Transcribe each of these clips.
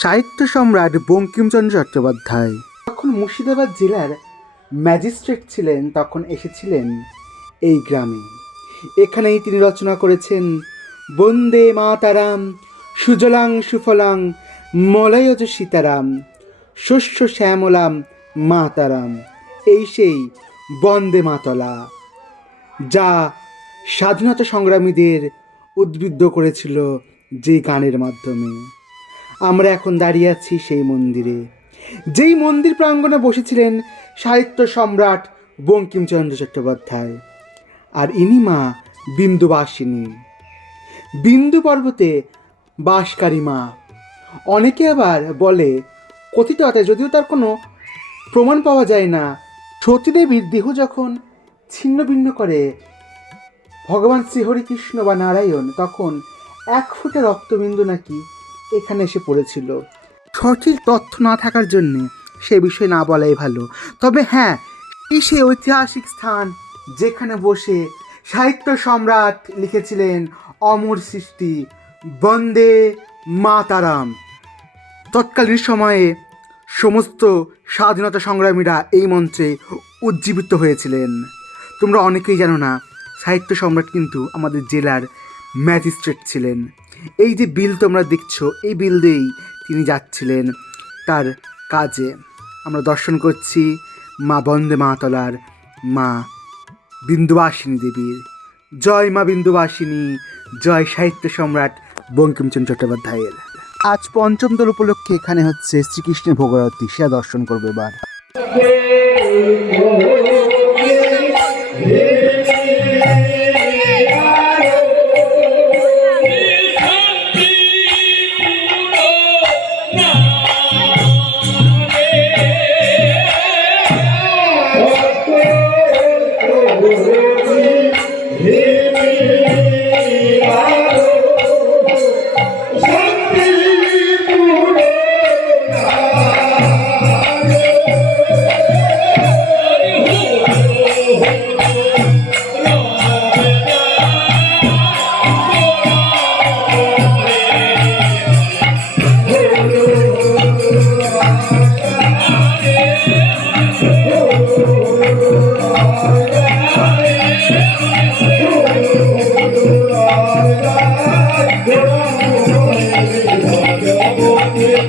সাহিত্য সম্রাট বঙ্কিমচন্দ্র চট্টোপাধ্যায়। যখন মুর্শিদাবাদ জেলার ম্যাজিস্ট্রেট ছিলেন, তখন এসেছিলেন এই গ্রামে। এখানেই তিনি রচনা করেছেন, বন্দে মাতারাম, সুজলাং সুফলাং, মলয়জ সীতারাম, শস্য শ্যামলাম মাতারাম, এই সেই বন্দে মাতলা, যা স্বাধীনতা সংগ্রামীদের উদ্বুদ্ধ করেছিল যে গানের মাধ্যমে। আমরা এখন দাঁড়িয়ে আছি সেই মন্দিরে। যেই মন্দির প্রাঙ্গণে বসেছিলেন সাহিত্য সম্রাট বঙ্কিমচন্দ্র চট্টোপাধ্যায় আর ইনি মা বিন্দুবাসিনী। বিন্দু পর্বতে বাসকারী মা। অনেকে আবার বলে, কথিত যদিও তার কোনো প্রমাণ পাওয়া যায় না, সতীদেবীর দেহ যখন ছিন্ন ভিন্ন করে ভগবান শ্রীহরিকৃষ্ণ বা নারায়ণ, তখন এক ফুটে রক্তবিন্দু নাকি এখানে এসে পড়েছিল। সঠিক তথ্য না থাকার জন্যে সে বিষয়ে না বলাই ভালো। তবে হ্যাঁ এই ঐতিহাসিক স্থান যেখানে বসে সাহিত্য সম্রাট লিখেছিলেন অমর সৃষ্টি, বন্দে মাতারাম। তৎকালীন সময়ে সমস্ত স্বাধীনতা সংগ্রামীরা এই মঞ্চে উজ্জীবিত হয়েছিলেন। তোমরা অনেকেই জানো না, সাহিত্য সম্রাট কিন্তু আমাদের জেলার ম্যাজিস্ট্রেট ছিলেন। এই যে বিল তোমরা দেখছ, এই বিল দিয়েই তিনি যাচ্ছিলেন তার কাজে। আমরা দর্শন করছি মা বন্দে মাতলার মা বিন্দুবাসিনী দেবীর। জয় মা বিন্দুবাসিনী, জয় সাহিত্য সম্রাট বঙ্কিমচন্দ্র চট্টোপাধ্যায়ের। আজ পঞ্চম দোল উপলক্ষে এখানে হচ্ছে শ্রীকৃষ্ণের ভোগরতী সেটা দর্শন করব এবার।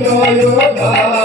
बोलो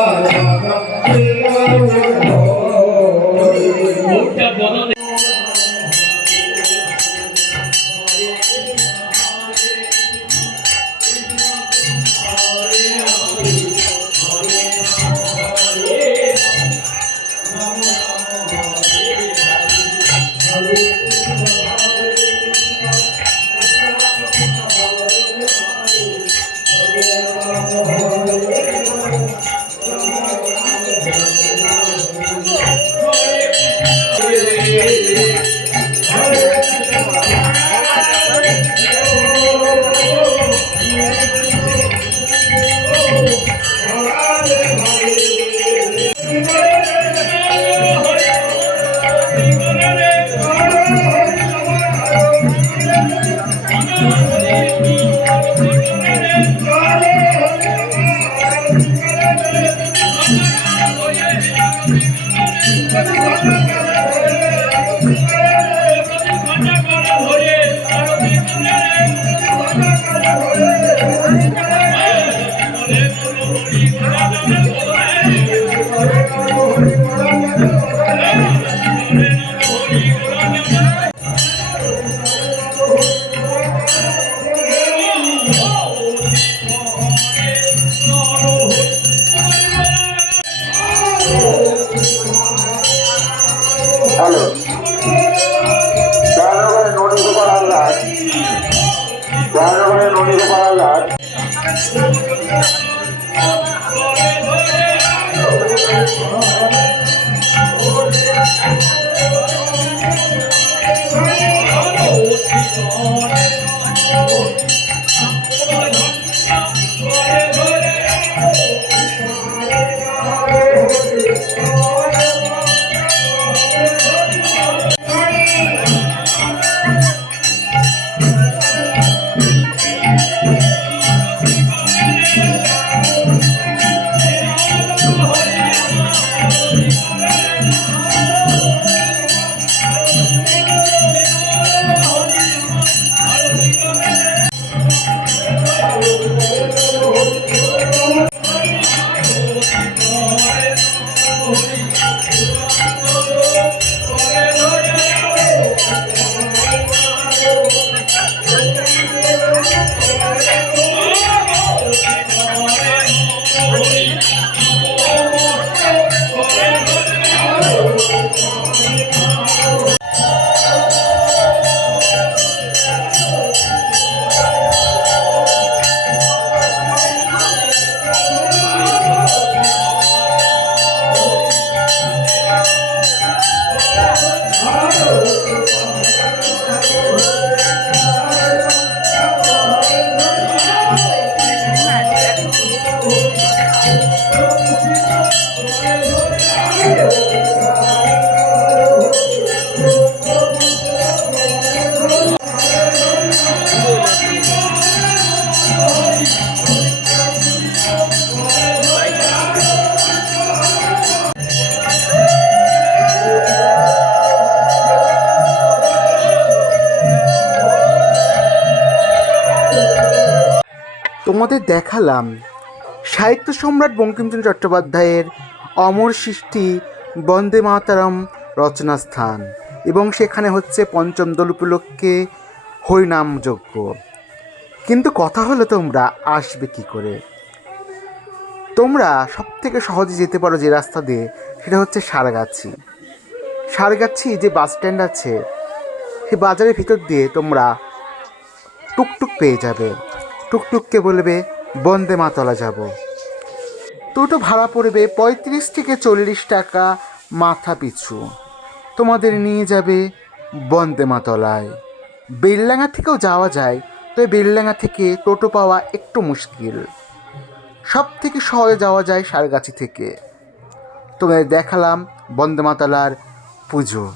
তোমাদের দেখালাম। সাহিত্য সম্রাট বঙ্কিমচন্দ্র চট্টোপাধ্যায়ের অমর সৃষ্টি বন্দে মাতারম রচনা স্থান এবং সেখানে হচ্ছে পঞ্চম দল উপলক্ষে হরিনাম যজ্ঞ কিন্তু কথা হলো তোমরা আসবে কি করে? তোমরা সব থেকে সহজে যেতে পারো যে রাস্তা দিয়ে, সেটা হচ্ছে সারগাছি। সারগাছি যে বাস স্ট্যান্ড আছে, সে বাজারের ভিতর দিয়ে তোমরা টুকটুক পেয়ে যাবে। টুকটুককে বলবে, বন্দে মাতলা যাব। টোটো ভাড়া পড়বে পঁয়ত্রিশ থেকে চল্লিশ টাকা মাথা পিছু। তোমাদের নিয়ে যাবে বন্দে মাতলায়। বেলডাঙ্গা থেকেও যাওয়া যায়, তবে বেলডাঙ্গা থেকে টোটো পাওয়া একটু মুশকিল। সব থেকে সহজে যাওয়া যায় সারগাছি থেকে। তোমাদের দেখালাম বন্দে মাতালার পুজো।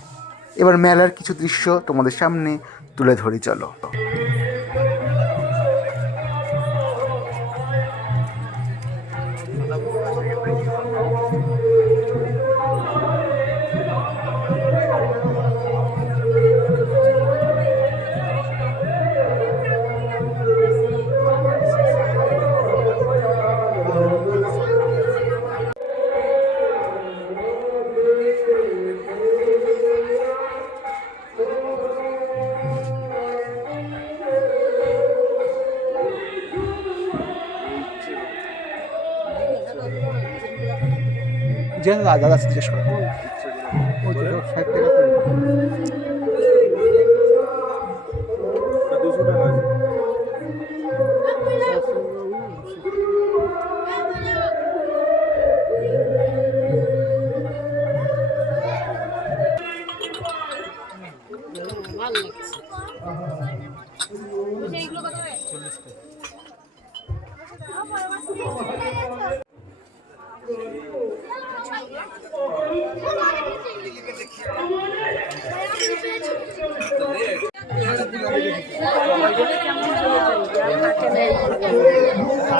এবার মেলার কিছু দৃশ্য তোমাদের সামনে তুলে ধরি, চলো। দাদা জিজ্ঞেস করো।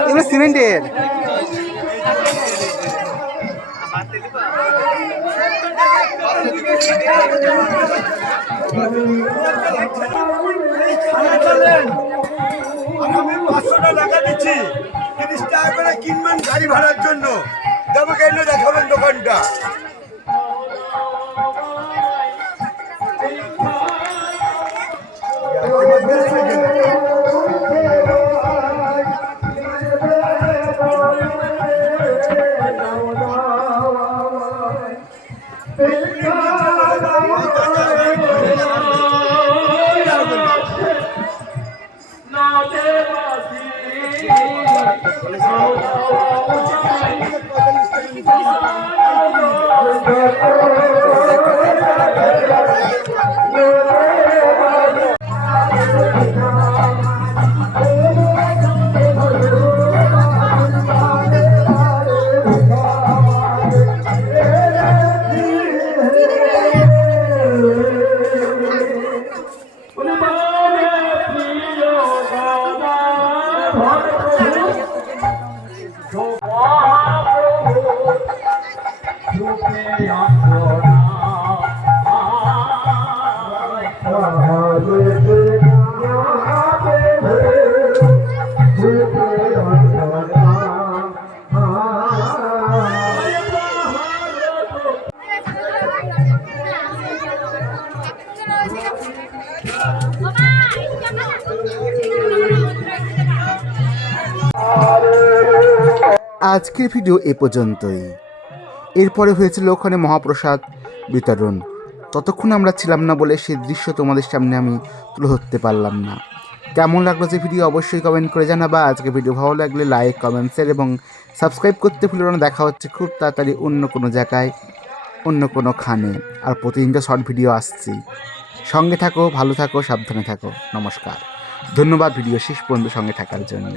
এগুলো সিমেন্টের। আমি পাঁচশোটা টাকা দিচ্ছি। তিরিশ টাকা করে কিনবেন গাড়ি ভাড়ার জন্য। তবে কেন দেখাবেন দোকানটা? মহাপ্রভু। মহাপ্রভু আজকের ভিডিও এ পর্যন্তই। এরপরে হয়েছিল ওখানে মহাপ্রসাদ বিতরণ। ততক্ষণ আমরা ছিলাম না বলে সেই দৃশ্য তোমাদের সামনে আমি তুলে ধরতে পারলাম না। কেমন লাগল যে ভিডিও অবশ্যই কমেন্ট করে জানাবা। আজকে ভিডিও ভালো লাগলে লাইক কমেন্ট শেয়ার এবং সাবস্ক্রাইব করতে ভুলো না। দেখা হচ্ছে খুব তাড়াতাড়ি অন্য কোনো জায়গায়, অন্য কোনো খানে। আর প্রতিদিন তো শর্ট ভিডিও আসছি সঙ্গে থাকো, ভালো থাকো, সাবধানে থাকো। নমস্কার। ধন্যবাদ ভিডিও শেষ পর্যন্ত সঙ্গে থাকার জন্য।